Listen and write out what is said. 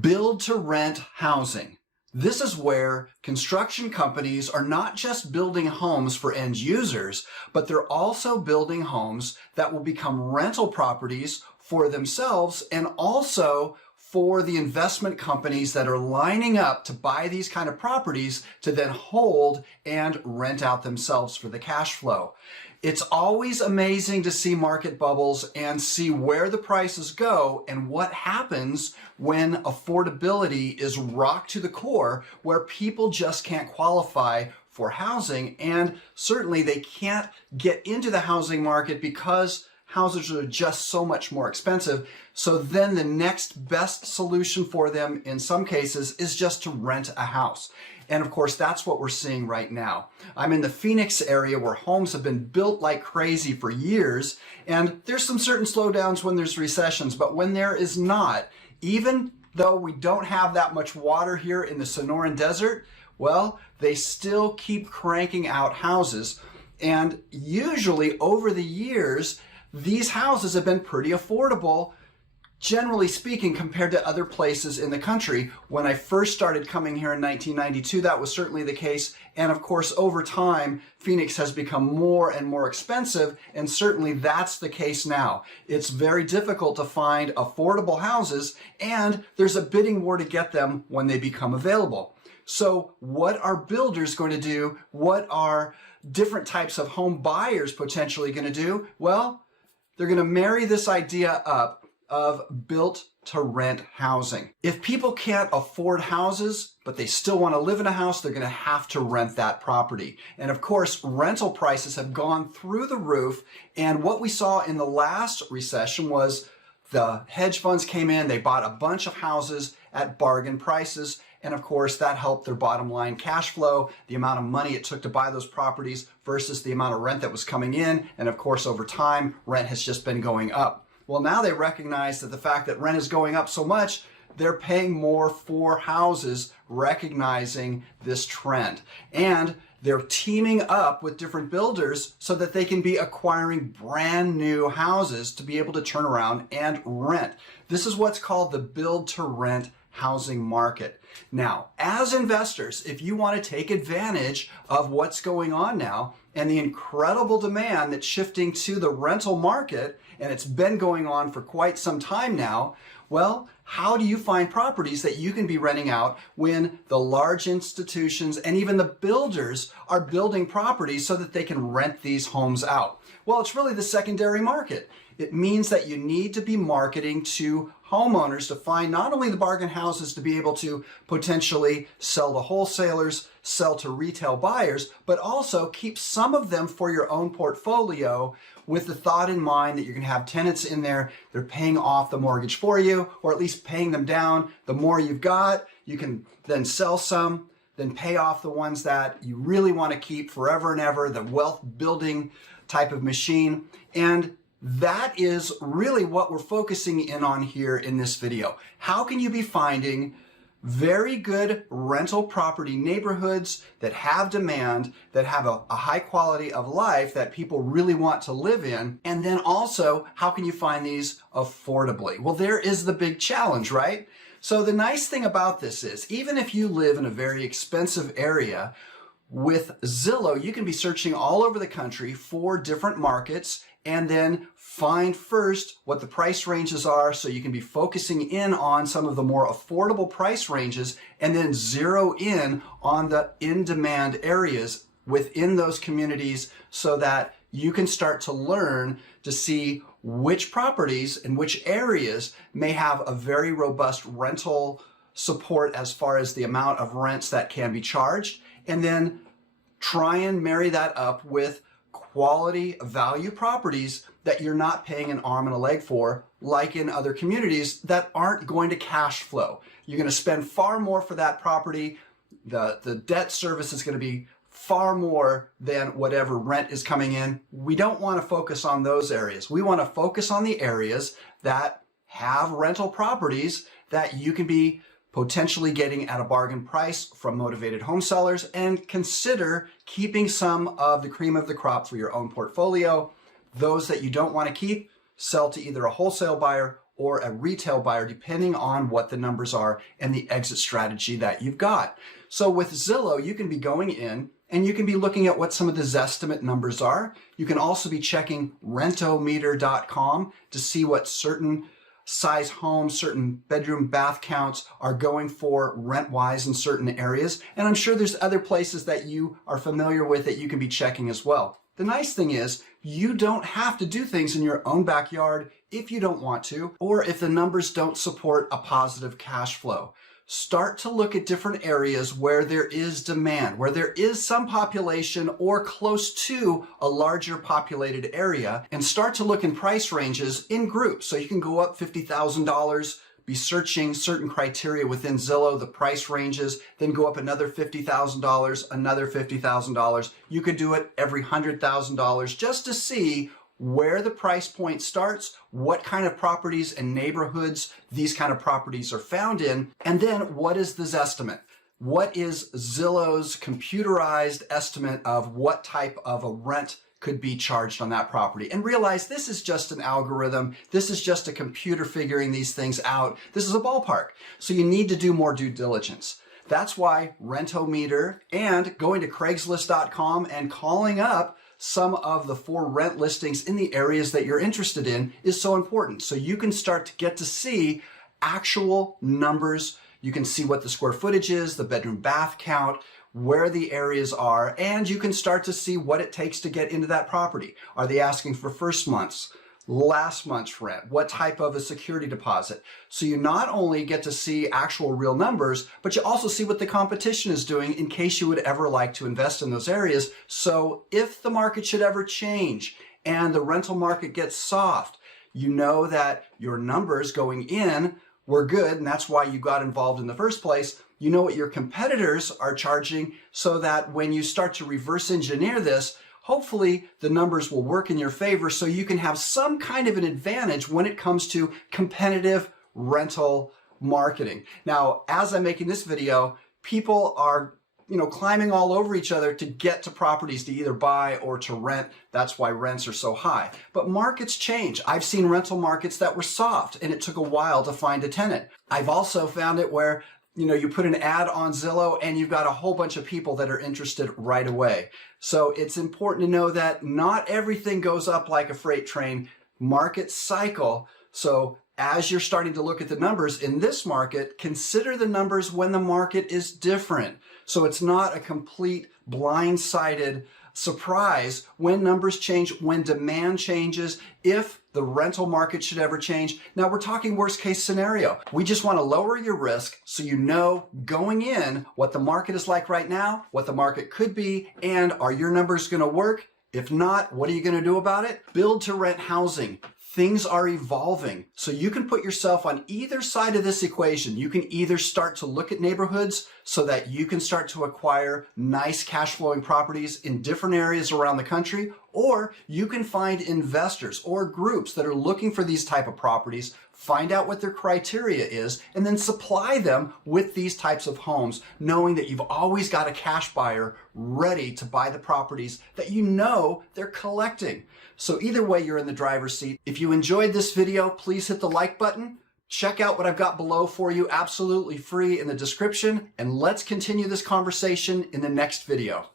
Build to rent housing. This is where construction companies are not just building homes for end users, but they're also building homes that will become rental properties for themselves and also for the investment companies that are lining up to buy these kind of properties to then hold and rent out themselves for the cash flow. It's always amazing to see market bubbles and see where the prices go and what happens when affordability is rocked to the core, where people just can't qualify for housing, and certainly they can't get into the housing market because houses are just so much more expensive. So then the next best solution for them in some cases is just to rent a house. And of course, that's what we're seeing right now. I'm in the Phoenix area where homes have been built like crazy for years, and there's some certain slowdowns when there's recessions, but when there is not, even though we don't have that much water here in the Sonoran Desert, well, they still keep cranking out houses. And usually over the years, these houses have been pretty affordable, generally speaking, compared to other places in the country. When I first started coming here in 1992, that was certainly the case. And of course, over time, Phoenix has become more and more expensive, and certainly that's the case now. It's very difficult to find affordable houses, and there's a bidding war to get them when they become available. So what are builders going to do? What are different types of home buyers potentially going to do? Well, they're going to marry this idea up of built to rent housing. If people can't afford houses, but they still want to live in a house, they're going to have to rent that property. And of course, rental prices have gone through the roof. And what we saw in the last recession was the hedge funds came in, they bought a bunch of houses at bargain prices. And of course, that helped their bottom line cash flow, the amount of money it took to buy those properties versus the amount of rent that was coming in. And of course, over time, rent has just been going up. Well, now they recognize that the fact that rent is going up so much, they're paying more for houses, recognizing this trend. And they're teaming up with different builders so that they can be acquiring brand new houses to be able to turn around and rent. This is what's called the build to rent housing market. Now, as investors, if you want to take advantage of what's going on now and the incredible demand that's shifting to the rental market, and it's been going on for quite some time now, well, how do you find properties that you can be renting out when the large institutions and even the builders are building properties so that they can rent these homes out? Well, it's really the secondary market. It means that you need to be marketing to homeowners to find not only the bargain houses to be able to potentially sell to wholesalers, sell to retail buyers, but also keep some of them for your own portfolio with the thought in mind that you're going to have tenants in there. They're paying off the mortgage for you, or at least paying them down. The more you've got, you can then sell some, then pay off the ones that you really want to keep forever and ever, the wealth building type of machine. And that is really what we're focusing in on here in this video. How can you be finding very good rental property neighborhoods that have demand, that have a high quality of life that people really want to live in? And then also, how can you find these affordably? Well, there is the big challenge, right? So the nice thing about this is, even if you live in a very expensive area, with Zillow, you can be searching all over the country for different markets and then find first what the price ranges are, so you can be focusing in on some of the more affordable price ranges and then zero in on the in-demand areas within those communities so that you can start to learn to see which properties and which areas may have a very robust rental support as far as the amount of rents that can be charged, and then try and marry that up with quality value properties that you're not paying an arm and a leg for, like in other communities that aren't going to cash flow. You're going to spend far more for that property. The debt service is going to be far more than whatever rent is coming in. We don't want to focus on those areas. We want to focus on the areas that have rental properties that you can be potentially getting at a bargain price from motivated home sellers, and consider keeping some of the cream of the crop for your own portfolio. Those that you don't want to keep, sell to either a wholesale buyer or a retail buyer, depending on what the numbers are and the exit strategy that you've got. So with Zillow, you can be going in and you can be looking at what some of the Zestimate numbers are. You can also be checking rentometer.com to see what certain size homes, certain bedroom bath counts are going for rent-wise in certain areas. And I'm sure there's other places that you are familiar with that you can be checking as well. The nice thing is you don't have to do things in your own backyard if you don't want to, or if the numbers don't support a positive cash flow. Start to look at different areas where there is demand, where there is some population or close to a larger populated area, and start to look in price ranges in groups. So you can go up $50,000, be searching certain criteria within Zillow, the price ranges, then go up another $50,000, another $50,000. You could do it every $100,000 just to see where the price point starts, what kind of properties and neighborhoods these kind of properties are found in, and then what is the Zestimate? What is Zillow's computerized estimate of what type of a rent could be charged on that property? And realize this is just an algorithm. This is just a computer figuring these things out. This is a ballpark. So you need to do more due diligence. That's why Rentometer and going to Craigslist.com and calling up some of the for rent listings in the areas that you're interested in is so important. So you can start to get to see actual numbers. You can see what the square footage is, the bedroom bath count, where the areas are, and you can start to see what it takes to get into that property. Are they asking for first month's, last month's rent? What type of a security deposit? So you not only get to see actual real numbers, but you also see what the competition is doing in case you would ever like to invest in those areas. So if the market should ever change and the rental market gets soft, you know that your numbers going in were good, and that's why you got involved in the first place. You know what your competitors are charging, so that when you start to reverse engineer this, hopefully the numbers will work in your favor so you can have some kind of an advantage when it comes to competitive rental marketing. Now, as I'm making this video, people are climbing all over each other to get to properties to either buy or to rent. That's why rents are so high. But markets change. I've seen rental markets that were soft and it took a while to find a tenant. I've also found it where you put an ad on Zillow and you've got a whole bunch of people that are interested right away. So it's important to know that not everything goes up like a freight train. Markets cycle. So as you're starting to look at the numbers in this market, consider the numbers when the market is different. So it's not a complete blindsided surprise when numbers change, when demand changes, if the rental market should ever change. Now we're talking worst case scenario. We just want to lower your risk so you know going in what the market is like right now, what the market could be, and are your numbers going to work? If not, what are you going to do about it? Build to rent housing. Things are evolving. So you can put yourself on either side of this equation. You can either start to look at neighborhoods so that you can start to acquire nice cash flowing properties in different areas around the country, or you can find investors or groups that are looking for these type of properties, find out what their criteria is, and then supply them with these types of homes, knowing that you've always got a cash buyer ready to buy the properties that you know they're collecting. So either way, you're in the driver's seat. If you enjoyed this video, please hit the like button. Check out what I've got below for you, absolutely free in the description, and let's continue this conversation in the next video.